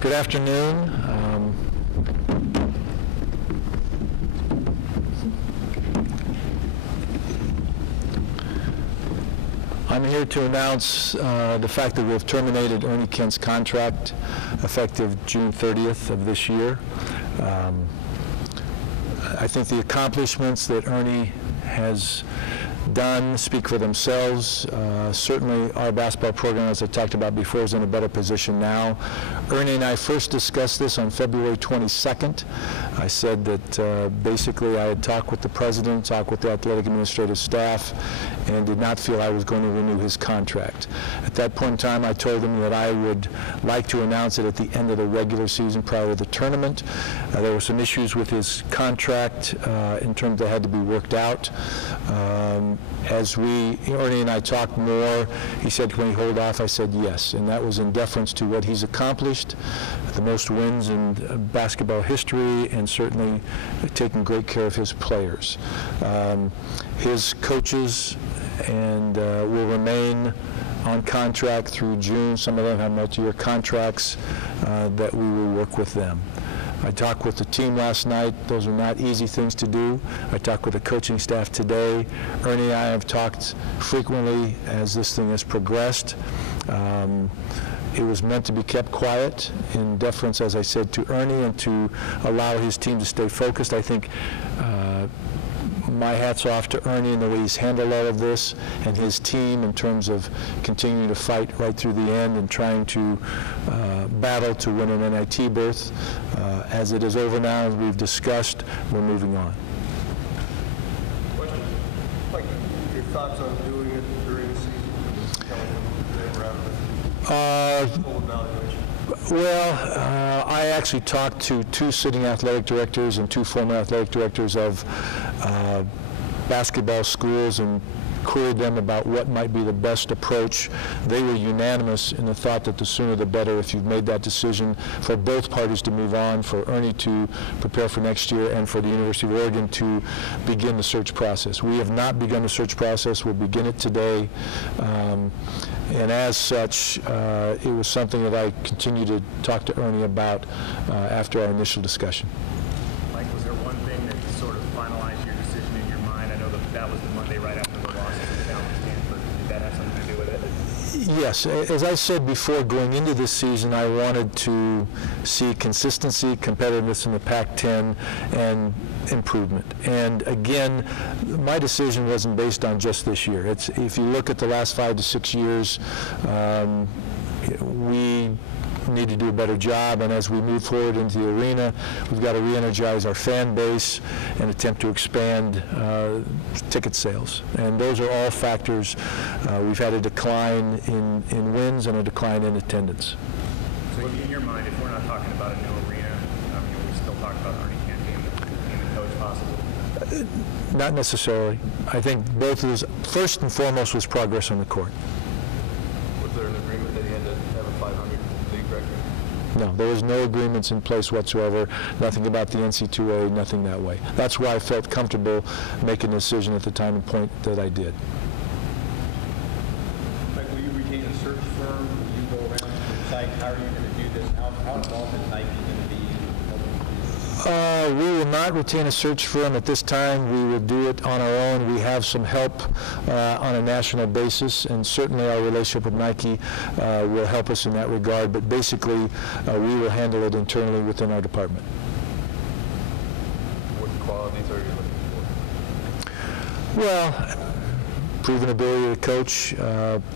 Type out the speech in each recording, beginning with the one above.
Good afternoon. I'm here to announce the fact that we have terminated Ernie Kent's contract effective June 30th of this year. I think the accomplishments that Ernie has done speak for themselves. Certainly our basketball program, as I talked about before, is in a better position now. Ernie and I first discussed this on February 22nd. I said that basically I had talked with the president, talked with the athletic administrative staff, and did not feel I was going to renew his contract. At that point in time, I told him that I would like to announce it at the end of the regular season prior to the tournament. There were some issues with his contract in terms that had to be worked out. As Ernie and I talked more, he said, "Can we hold off?" I said yes, and that was in deference to what he's accomplished, the most wins in basketball history, and certainly taking great care of his players. His coaches and will remain on contract through June. Some of them have multi-year contracts that we will work with them. I talked with the team last night. Those are not easy things to do. I talked with the coaching staff today. Ernie and I have talked frequently as this thing has progressed. It was meant to be kept quiet in deference, as I said, to Ernie and to allow his team to stay focused. I think my hat's off to Ernie and the way he's handled all of this, and his team in terms of continuing to fight right through the end and trying to battle to win an NIT berth. As it is over now, as we've discussed, we're moving on. Question. Like, your thoughts on doing it during the season? Full evaluation. Well, I actually talked to two sitting athletic directors and two former athletic directors of basketball schools and queried them about what might be the best approach. They were unanimous in the thought that the sooner the better if you've made that decision for both parties to move on, for Ernie to prepare for next year, and for the University of Oregon to begin the search process. We have not begun the search process. We'll begin it today. And as such, it was something that I continued to talk to Ernie about after our initial discussion. Mike, was there one thing that sort of finalized your decision in your mind? I know that was the Monday right after the loss to the Challenge Stanford. Did that have something to do with it? Yes. As I said before, going into this season, I wanted to see consistency, competitiveness in the Pac-10, and improvement. And again, my decision wasn't based on just this year. If you look at the last 5 to 6 years, we need to do a better job, and as we move forward into the arena, we've got to re-energize our fan base and attempt to expand ticket sales. And those are all factors. We've had a decline in wins and a decline in attendance. So in your mind, if we're not talking about a new arena, we still talk about Ernie Kent being the coach possibly? Not necessarily. I think both of those, first and foremost, was progress on the court. Was there an agreement that he had to have a 500 league record? No, there was no agreements in place whatsoever, nothing about the NC2A, nothing that way. That's why I felt comfortable making a decision at the time and point that I did. Mike, will you retain a search firm? Will you go around to the site? How are you going to do this? How involved is Nike going to be in helping you do this? We will not retain a search firm at this time. We will do it on our own. We have some help on a national basis, and certainly our relationship with Nike will help us in that regard. But basically, we will handle it internally within our department. What qualities are you looking for? Well, proven ability to coach,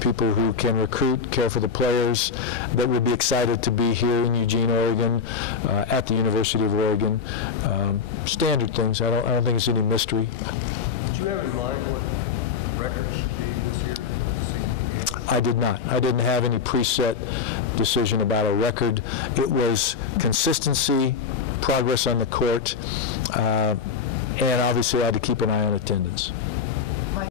people who can recruit, care for the players, that would be excited to be here in Eugene, Oregon, at the University of Oregon. Standard things. I don't think it's any mystery. Did you have in mind what record should be this year? I did not. I didn't have any preset decision about a record. It was consistency, progress on the court, and obviously I had to keep an eye on attendance.